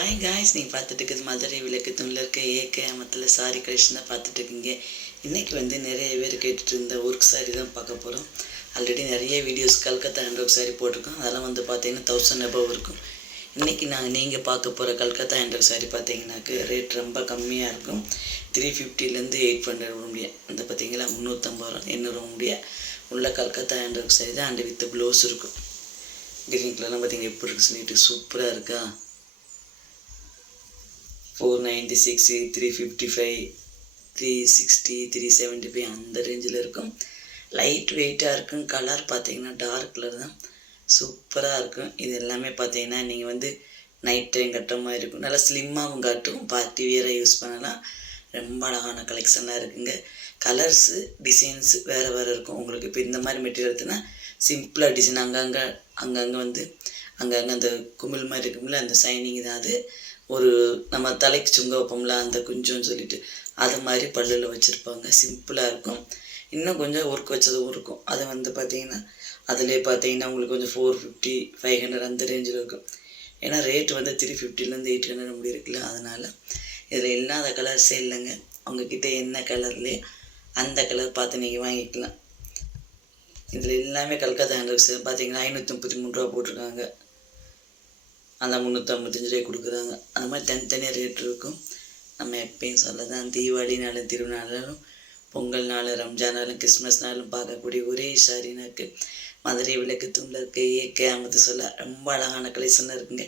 Hi guys நீங்கள் பார்த்துட்டு இருக்குது மதுரை விளக்கு தூணில் இருக்க ஏகே அமத்தில் சாரி கலெக்ஷன் தான் பார்த்துட்டு இருக்கீங்க. இன்றைக்கி வந்து நிறைய பேர் கேட்டுட்டு இருந்த ஒர்க் சாரி தான் பார்க்க போகிறோம் ஆல்ரெடி நிறைய videos Calcutta hand work sari போட்டிருக்கோம். அதெல்லாம் வந்து பார்த்தீங்கன்னா தௌசண்ட் அபவ் இருக்கும். இன்றைக்கி நாங்கள் நீங்கள் பார்க்க போகிற கல்கத்தா ஹேண்ட் ஒர்க் சாரி பார்த்தீங்கன்னாக்கு ரேட் ரொம்ப கம்மியாக இருக்கும். த்ரீ ஃபிஃப்டிலேருந்து எயிட் ஹண்ட்ரட் முடியும் இந்த பார்த்தீங்களா முந்நூற்றம்பது ரூபா எண்ணூறு முடியாது உள்ள கல்கத்தா ஹேண்ட் ஒர்க் சாரி தான் அண்ட் வித் ப்ளவுஸ் இருக்கும். கிரீன் கலர்லாம் பார்த்தீங்கன்னா எப்படி இருக்கு சொல்லிட்டு சூப்பராக இருக்கா? Four ninety six three fifty five three sixty three seventy five அந்த ரேஞ்சில் இருக்கும். லைட் வெயிட்டாக இருக்கும். கலர் பார்த்தீங்கன்னா டார்க் கலர் தான். சூப்பராக இருக்கும். இது எல்லாமே பார்த்தீங்கன்னா நீங்கள் வந்து நைட் டைம் கட்டுற மாதிரி இருக்கும். நல்லா ஸ்லிம்மாகவும் காட்டும். பார்ட்டி வியராக யூஸ் பண்ணலாம். ரொம்ப அழகான கலெக்ஷனாக இருக்குங்க. கலர்ஸு டிசைன்ஸு வேறு வேறு இருக்கும். உங்களுக்கு இப்போ இந்த மாதிரி மெட்டீரியல் எடுத்துனா சிம்பிளாக டிசைன் அங்கங்கே அங்கங்கே வந்து அங்கங்கே அந்த குமிழ் மாதிரி இருக்கும்ல அந்த சைனிங் தான் அது. ஒரு நம்ம தலைக்கு சுங்க வைப்போம்ல அந்த குஞ்சம்னு சொல்லிட்டு அது மாதிரி பல்லில் வச்சுருப்பாங்க. சிம்பிளாக இருக்கும். இன்னும் கொஞ்சம் ஒர்க் வச்சதும் இருக்கும். அது வந்து பார்த்திங்கன்னா அதிலே பார்த்தீங்கன்னா உங்களுக்கு கொஞ்சம் ஃபோர் ஃபிஃப்டி ஃபைவ் ஹண்ட்ரட் அந்த ரேஞ்சில் இருக்கும். ஏன்னா ரேட் வந்து த்ரீ ஃபிஃப்டிலேருந்து எயிட் ஹண்ட்ரட் முடி இருக்குல்ல அதனால் இதில் இல்லாத கலர்ஸே இல்லைங்க. அவங்கக்கிட்ட என்ன கலர்லேயே அந்த கலர் பார்த்து நீங்கள் வாங்கிக்கலாம். இதில் எல்லாமே கல்கத்தா ஹேண்ட்ஸ் பார்த்தீங்கன்னா ஐநூற்றி முப்பத்தி மூணு ரூபா போட்டிருக்காங்க. அந்த முந்நூற்றம்பத்தஞ்சு ரூபாய் கொடுக்குறாங்க. அந்த மாதிரி தனித்தனியாக ரேட் இருக்கும். நம்ம எப்பயும் சொல்ல தான் தீபாவளினாலும் திருநாளும் பொங்கல்னாலும் ரம்ஜானாலும் கிறிஸ்மஸ்னாலும் பார்க்கக்கூடிய ஒரே சாரினாக்கு மதுரை விளக்கு தூண்டில் இருக்க ஏகே அமுத்து சொல்ல ரொம்ப அழகான கலெக்ஷனாக இருக்குங்க.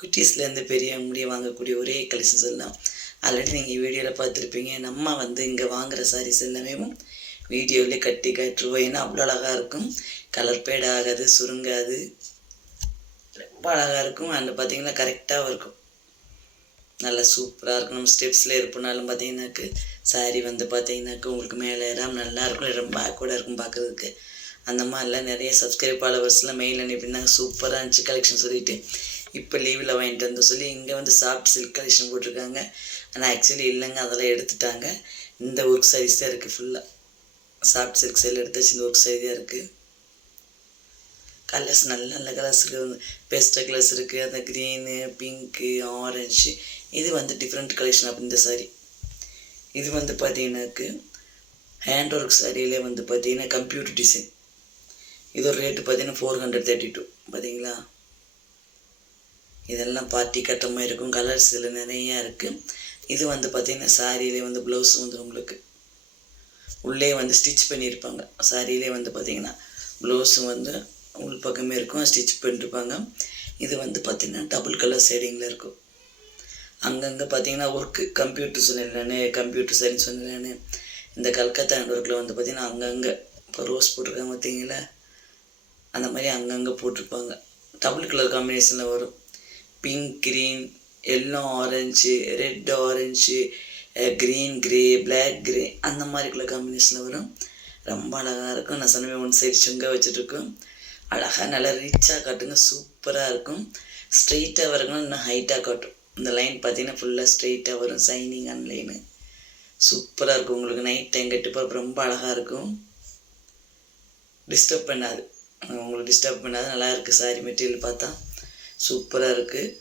குட்டீஸ்லேருந்து பெரிய முடிய வாங்கக்கூடிய ஒரே கலெக்ஷன் சொல்லலாம். ஆல்ரெடி நீங்கள் வீடியோவில் பார்த்துருப்பீங்க. நம்ம வந்து இங்கே வாங்குகிற சாரீஸ் எல்லாமே வீடியோவிலே கட்டி காட்டுருவோம் ஏன்னா அவ்வளோ அழகாக இருக்கும். கலர் பேட் ஆகாது சுருங்காது. ரொம்ப அழகாக இருக்கும். அண்ட் பார்த்தீங்கன்னா கரெக்டாகவும் இருக்கும். நல்லா சூப்பராக இருக்கும். நம்ம ஸ்டெப்ஸில் இருப்போனாலும் பார்த்தீங்கன்னாக்கு சாரி வந்து பார்த்தீங்கன்னாக்கு உங்களுக்கு மேலே ஏறாமல் நல்லா இருக்கும். ரொம்ப பேக்வர்டாக இருக்கும் பார்க்குறதுக்கு அந்த மாதிரிலாம் நிறைய சப்ஸ்கிரைப் ஃபாலோவர்ஸ்லாம் மெயில் அனுப்பியிருந்தாங்க சூப்பராக இருந்துச்சு கலெக்ஷன் சொல்லிட்டு. இப்போ லீவில் வாங்கிட்டு வந்து சொல்லி இங்கே வந்து சாஃப்ட் சில்க் கலெக்ஷன் போட்டிருக்காங்க. ஆனால் ஆக்சுவலி இல்லைங்க. அதெல்லாம் எடுத்துட்டாங்க. இந்த ஒர்க் சாரீஸ் தான் இருக்குது ஃபுல்லாக சாஃப்ட் சில்க் சைடில் எடுத்து வச்சு இந்த ஒர்க் சைஸ் தான் இருக்குது கலர்ஸ் நல்ல நல்ல கலர்ஸ் இருக்குது பேஸ்டல் கலர்ஸ் இருக்குது அந்த க்ரீனு பிங்க்கு ஆரஞ்சு இது வந்து டிஃப்ரெண்ட் கலெக்ஷன் அப்படி இந்த சாரி இது வந்து பார்த்தீங்கன்னாக்கு ஹேண்ட் ஒர்க் சாரியிலே வந்து பார்த்தீங்கன்னா கம்ப்யூட்டர் டிசைன் இதோட ரேட்டு பார்த்தீங்கன்னா ஃபோர் ஹண்ட்ரட் தேர்ட்டி டூ பார்த்தீங்களா இதெல்லாம் பார்ட்டி கட்டுற மாதிரி இருக்கும். கலர்ஸ் இதில் நிறையா இருக்குது இது வந்து பார்த்திங்கன்னா சாரியிலே வந்து ப்ளவுஸ் வந்து உங்களுக்கு உள்ளே வந்து ஸ்டிச் பண்ணியிருப்பாங்க. சாரியிலே வந்து பார்த்திங்கன்னா ப்ளவுஸும் வந்து உள் பக்கமே இருக்கும் ஸ்டிச் பண்ணிருப்பாங்க. இது வந்து பார்த்திங்கன்னா டபுள் கலர் ஷேடிங்கில் இருக்கும். அங்கங்கே பார்த்தீங்கன்னா ஒர்க்கு கம்ப்யூட்டர் சொன்னேன் கம்ப்யூட்டர் சயின்ஸ் சொன்னேன் இந்த கல்கத்தா ஒர்க்கில் வந்து பார்த்திங்கன்னா அங்கங்கே இப்போ ரோஸ் போட்டிருக்காங்க பார்த்தீங்களா அந்த மாதிரி அங்கங்கே போட்டிருப்பாங்க. டபுள் கலர் காம்பினேஷனில் வரும். Pink green yellow orange red orange green grey black grey அந்த மாதிரி கலர் காம்பினேஷனில் வரும். ரொம்ப அழகாக இருக்கும். நான் சொன்னமே ஒன் சைடு சுங்க வச்சுட்ருக்கோம் அழகாக நல்லா ரிச்சாக காட்டுங்க சூப்பராக இருக்கும். ஸ்ட்ரெயிட்டாக வரணும் இன்னும் ஹைட்டாக காட்டும். இந்த லைன் பார்த்தீங்கன்னா ஃபுல்லாக ஸ்ட்ரெயிட்டாக வரும் சைனிங் அண்ட் லைனு சூப்பராக இருக்கும் உங்களுக்கு நைட் டைம் கட்டி போகிறப்ப ரொம்ப அழகாக இருக்கும். டிஸ்டர்ப் பண்ணாது. உங்களுக்கு டிஸ்டர்ப் பண்ணாது நல்லா இருக்குது சாரி மெட்டீரியல் பார்த்தா. சூப்பராக இருக்குது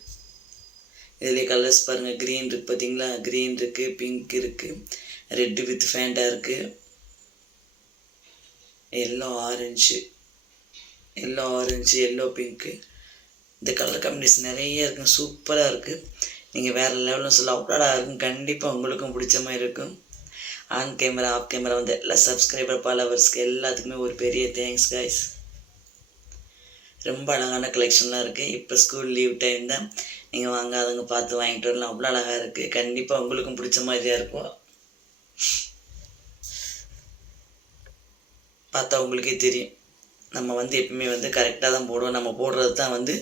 இதிலே கலர்ஸ் பாருங்கள் க்ரீன் இருக்குது பார்த்தீங்களா? க்ரீன் இருக்குது பிங்க் இருக்குது ரெட்டு வித் ஃபேண்டாக இருக்குது yellow orange yellow orange yellow pink இந்த கலர் காம்பினேஷன் நிறைய இருக்கும் சூப்பராக இருக்குது நீங்கள் வேறு லெவலில் சொல்ல அவ்வளோ இருக்கும். கண்டிப்பாக உங்களுக்கும் பிடிச்ச மாதிரி இருக்கும். ஆன் கேமரா ஆஃப் கேமரா வந்து எல்லா சப்ஸ்கிரைபர் ஃபாலோவர்ஸ்க்கு எல்லாத்துக்குமே ஒரு பெரிய தேங்க்ஸ் காய்ஸ் ரொம்ப அழகான கலெக்ஷன்லாம் இருக்குது இப்போ ஸ்கூல் லீவ் டைம் தான். நீங்கள் வாங்காதவங்க பார்த்து வாங்கிட்டு வரலாம். அவ்வளோ அழகாக இருக்குது கண்டிப்பாக உங்களுக்கும் பிடிச்ச மாதிரியாக இருக்கும். பார்த்தா உங்களுக்கே தெரியும். நம்ம வந்து எப்பவுமே வந்து கரெக்டாக தான் போடுவோம். நம்ம போடுறது தான் வந்து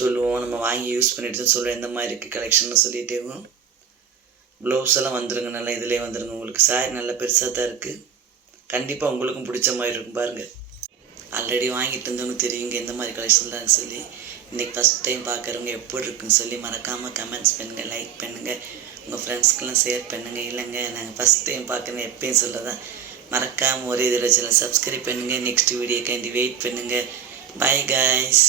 சொல்லுவோம். நம்ம வாங்கி யூஸ் பண்ணிட்டு தான் சொல்லுவோம். எந்த மாதிரி இருக்குது கலெக்ஷன்னு சொல்லிட்டேவும் ப்ளவுஸ் எல்லாம் வந்துருங்க. நல்லா இதிலே வந்துருங்க. உங்களுக்கு சாரி நல்லா பெருசாக தான் இருக்குது கண்டிப்பாக உங்களுக்கும் பிடிச்ச மாதிரி இருக்கும் பாருங்கள் ஆல்ரெடி வாங்கிட்டு இருந்தவங்க தெரியுங்க எந்த மாதிரி கலெக்ஷன் தான் சொல்லி. இன்றைக்கி ஃபஸ்ட் டைம் பார்க்குறவங்க எப்படி இருக்குன்னு சொல்லி மறக்காமல் கமெண்ட்ஸ் பண்ணுங்கள் லைக் பண்ணுங்கள் உங்கள் ஃப்ரெண்ட்ஸ்க்கெலாம் ஷேர் பண்ணுங்கள் இல்லைங்க நாங்கள் ஃபஸ்ட் டைம் பார்க்குறேன் எப்பயும் சொல்ல தான் மறக்காமல் ஒரே இதில் சேனல் சப்ஸ்கிரைப் பண்ணுங்கள் நெக்ஸ்ட் வீடியோக்காண்டி வெயிட் பண்ணுங்கள் பாய் காய்ஸ்